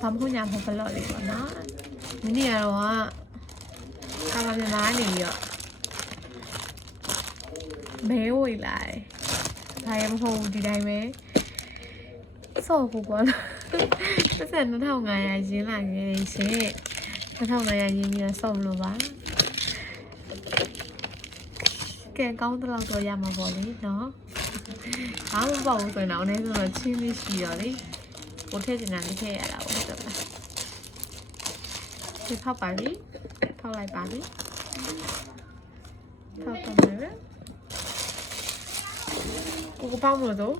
ဘာမှညာမဟုတ်ဘလော့လေးပေါ့နော်ဒီနေ့ကတော့ကာလာမြန်မာနေပြီးတော့မဲဝေလာတယ်ဒါရမဟုတ်ဒီတိုင်းပဲစော့ဖို့ပေါ့နော်ပတ်စံ2500ရင်းလာခဲ့ရှင်2500ရင်းပြီးတော့စော့မလို့ပါကဲကောင်းတဲ့လောက်တော့ရမှာပေါ့လေနော်ဘာမှမပေါ့ဘူးဆိုရင်တော့အနည်းဆုံးတော့ချင်းလေးရှိရောလေကိုထည့်ချင်တာလေးထည့်ရတာပေါ့ဟုတ်တယ်ပါဒီဖောက်ပါပြီဖောက်လိုက်ပါပြီဖောက်တော့မယ်ကိုဖောက်မလို့တော့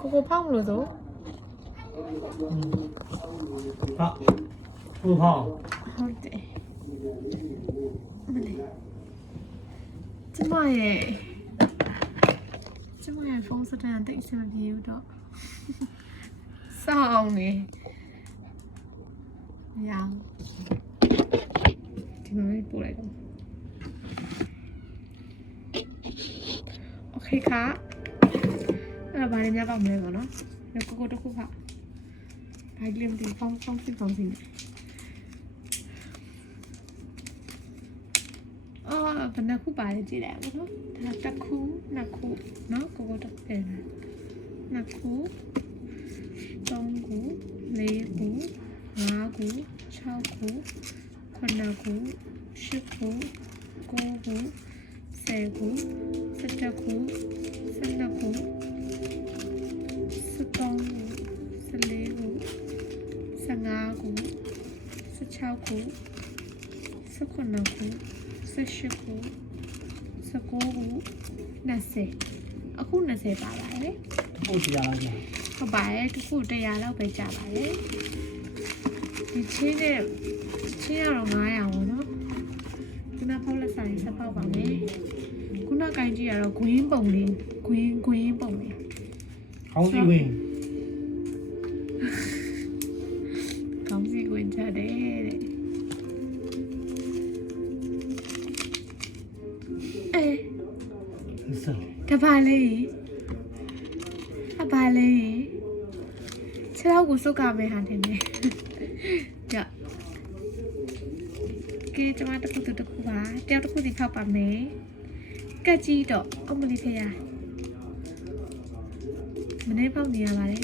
ကိုဖောက်မလို့တော့好，不泡。ဟုတ်တယ်မလေးကျမရဲ့ဖုန်းစတန်တိတ်အဆင်မပြေဘူးတော့စောင်းနေရအောင်ဒီမှာပို့လိုက်တော့โอเคค่ะအဲ့ဘာလဲများပါမလဲပေါ့နော်ကိုတခုခါဘာကလေးမသိဖုန်းစီအော်ဘယ်နှခုပါလဲကြည့်လိုက်အောင်နော်ဒါတစ်ခုနှစ်ခုနော်ကိုတက်တယ်နှစ်ခုသုံးခုလေးခုငါးခု6ခု9ခု10ခု9ခု10ခု11ခု12ခု13ခု14ခု15ခု16ခု19ခု18ခု19ခု20အခု20ပါပါတယ် 不吃呀，老姐。ဟုတ်ပါတယ်တစ်ခု100လောက်ပဲကြာပါတယ်ဒီချင်းနဲ့ချင်းရတော့900ပေါ့နော်ခုနဖောက်လက်ဆိုင်ဆက်ပေါက်ပါမယ်ခုနကင်ကြီးရတော့ green ပုံလေး green ပုံလေး 好几位。ကောင်းစီဝင်ကြတယ်တဲ့是。တပါလေးအပါလေးခြေထောက်ကိုစုပ်ကမယ်ဟာတင်နေကြကဲကျွန်မတစ်ခုပါတယောက်တစ်ခုစီဖောက်ပါမယ်ကက်ကြီးတော့အမလီဖေးရမနေ့ဖောက်နေရပါလေ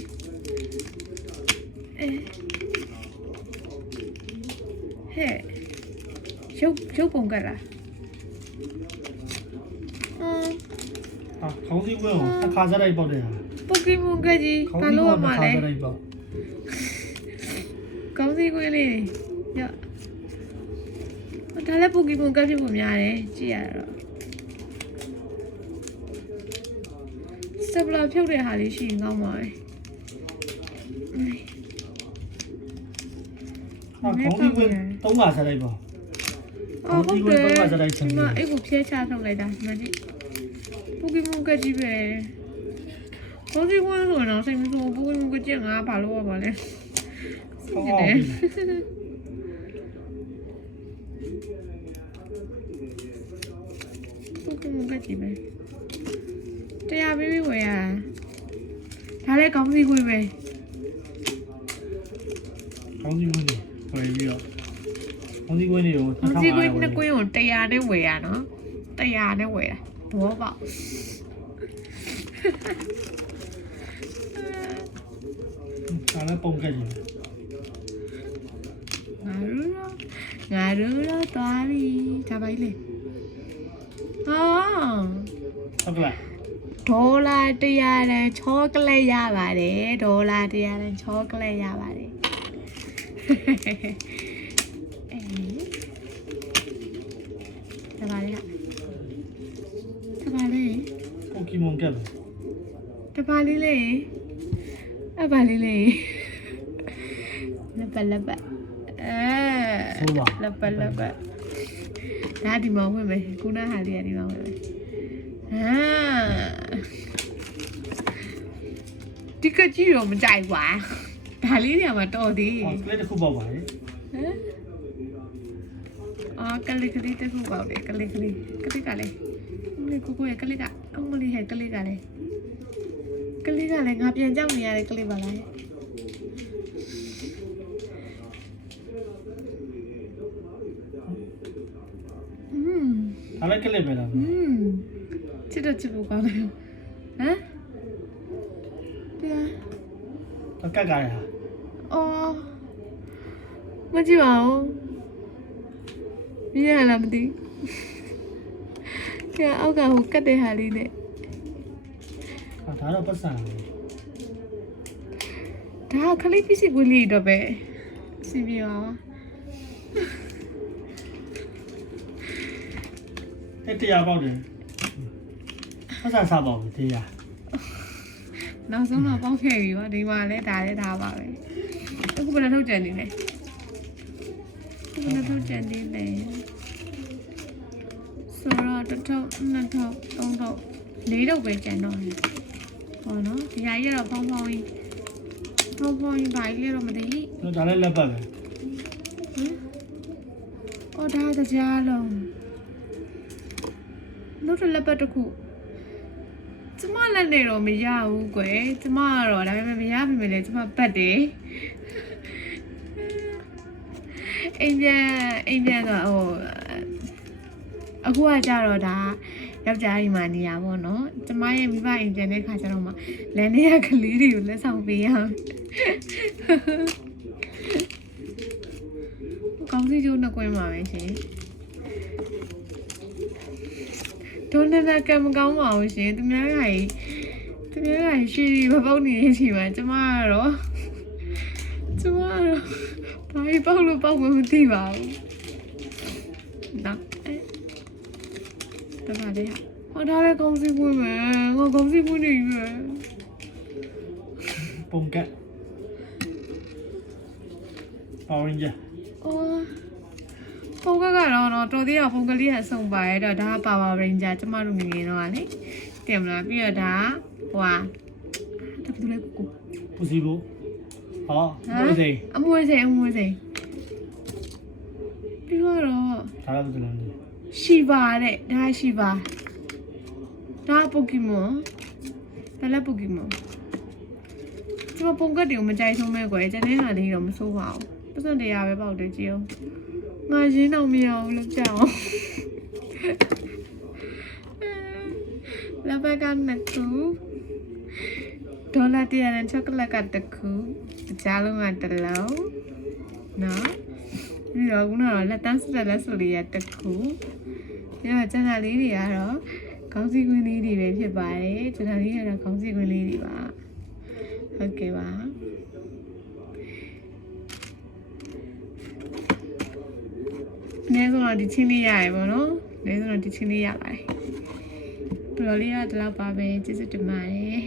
ဟဲ့ရုပ်ပုံကလား啊，好几位哦，那卡在那一包的呀。ပိုကီမွန်ကကြီးဘာလို့မှလဲကောင်းစီကွေးလေးညဒါလည်းပိုကီမွန်ကဖြစ်ပုံများတယ်ကြည့်ရတော့စပလာဖြုတ်တဲ့ဟာလေးရှိရင်ကောင်းပါပဲ啊，好几位都卡在那一包。အော်ဟုတ်တယ်ဒီမှာအဲ့ကိုဖြဲချထုတ်လိုက်တာဒီမှာကြည့်ပိုကီမွန်ကကြီးပဲကောင်းစီကွေးဆိုတော့စိတ်မဆိုးပိုကီမွန်ကကြီးငါဘာလို့ရပါလဲစိတ်တယ်ပိုကီမွန်ကကြီးပဲတရားပေးပြီးဝယ်ရဒါလည်းကောင်းစီကွေးပဲ 好几位呢，可以不要？好几位呢有。ကောင်းစီကွေးနှစ်ကွေးကို100နဲ့ဝယ်ရနော်100နဲ့ဝယ်တာဘောပေါက်拿来崩开去。ငါတို့တော့သွားပြီဒါပါလေဟုတ်ကဲ့ဒေါ်လာ100တန်ချောကလက်ရပါတယ်ဒေါ်လာ100တန်ချောကလက်ရပါတယ်ဒါပါလေဒါပါလေ ပိုကီမွန်ကပ်ဒါပါလေလေအပါလေလေလက်ပတ်လက်ပတ်ဒါဒီမှာဝင်မယ်ခုနဟာလေးကဒီမှာဝင်မယ်ဒီကကြီးတော့မကြိုက်ပါဒါလေးတွေကမှတော်သေး 哦，这个酷宝宝。ကလေးတစ်ခုပေါက်တယ်ကလေးကလည်းကိုကိုရဲ့ကလေးကအမလေးဟဲ့ကလေးကလည်းက ကလေးကလည်းငါပြန်ကြောက်နေရတဲ့ကလေးပါလားဒါလည်းကလစ်ပဲလား ချစ်တော့ချစ်ဖို့ကောင်းတယ်ဟမ်တရား ကတ်ကားရဟာ အော်မကြည့်ပါဦးမြင်ရလားမသိကဲအောက်ကဟိုကတ်တဲ့ဟာလေးနဲ့ ဒါတော့ပတ်စံတယ် ဒါခလေးပစ္စည်းကွေးလေးတော့ပဲစီပြပါ အဲ့တရားပေါက်တယ်ပတ်စံစားပေါက်တယ်တရား နောက်ဆုံးတော့ပေါက်ခဲ့ပြီပါဒီမှာလဲဒါလဲဒါပါပဲအခုဘယ်လိုထုတ်ကြံနေလဲအခုဘယ်လိုထုတ်ကြံနေလဲဆိုတော့တစ်ထုပ်နှစ်ထုပ်သုံးထုပ်လေးထုပ်ပဲကြံတော့တယ်ဟောနော်ဒီဟာကြီးကတော့ဖောင်းဖောင်းကြီးဘာကြီးလဲတော့မသိဘူး ဒါလည်းလက်ပတ်ပဲ အော်ဒါတရားလုံးနောက်တစ်လက်ပတ်တစ်ခုကျမလက်နေတော့မရဘူးကွယ်ကျမကတော့ဒါပေမဲ့မရပြီမယ်လေကျမပတ်တယ်အိမ်ပြန်တော့ဟိုအခုကကြတော့ဒါယောက်ျားအိမ်မှာနေရပါတော့နော်ကျမရဲ့မိဘအိမ်ပြန်တဲ့ခါကျတော့မှလမ်းထဲကကလေးတွေကိုလက်ဆောင်ပေးရအောင်ကောင်းစီကျိုးနှစ်ကွင်းပါပဲရှင်ဒေါ်နနာကံမကောင်းပါဘူးရှင်သူများကရှိမပေါက်နေတဲ့အချိန်မှာကျမကတော့ဘာကြီးပေါက်လို့ပေါက်မှမသိပါဘူးနော်တမလေးဟောဒါလည်းကောင်းစီပွင့်မယ်ငါကောင်းစီပွင့်နေပြီ ပုံကတ် Power Ranger အော်ပုံကကတော့တော်သေးတော့ပုံကလေးကစုံပါရဲ့တော့ဒါက Power Ranger ကျမတို့ငယ်ငယ်တော့ကလေတင်မလားပြီးတော့ဒါဟိုဟာတပူလေးကို ပူစီဘူးဟောမွေးစိန် အမွေးစိန်ပြီးတော့ ဒါလည်းဘယ်လိုလဲ ရှိပါတဲ့ဒါရှိပါဒါပိုကီမွန်ဒါလည်းပိုကီမွန်ကျမပုံကတ်တွေကိုမကြိုက်ဆုံးပဲကွယ်ကျန်တဲ့ဟာလေးတော့မစိုးပါဘူးပတ်စံတရားပဲပေါက်တယ်ကြည့်အောင်ငါရင်းတော့မရအောင်လုပ်ကြအောင်လက်ဘက်ကနှစ်ခုဒေါ်လာ100နဲ့ချောကလက်ကတစ်ခုကြားလုံးကတစ်လုံးနော်ပြီးတော့ခုနကတော့လက်တန်းစတဲ့လက်စွပ်လေးရတစ်ခုပြီးတော့ကျန်တာလေးတွေကတော့ခေါင်းစည်းကွင်းလေးတွေပဲဖြစ်ပါတယ်ကျန်တာလေးကတော့ခေါင်းစည်းကွင်းလေးတွေပါဟုတ်ကဲ့ပါအနည်းဆုံးတော့ဒီချင်းလေးရရပါတော့အနည်းဆုံးတော့ဒီချင်းလေးရပါတယ်ဘယ်လိုလေးရတော့ပါပဲကျေးဇူးတင်ပါတယ်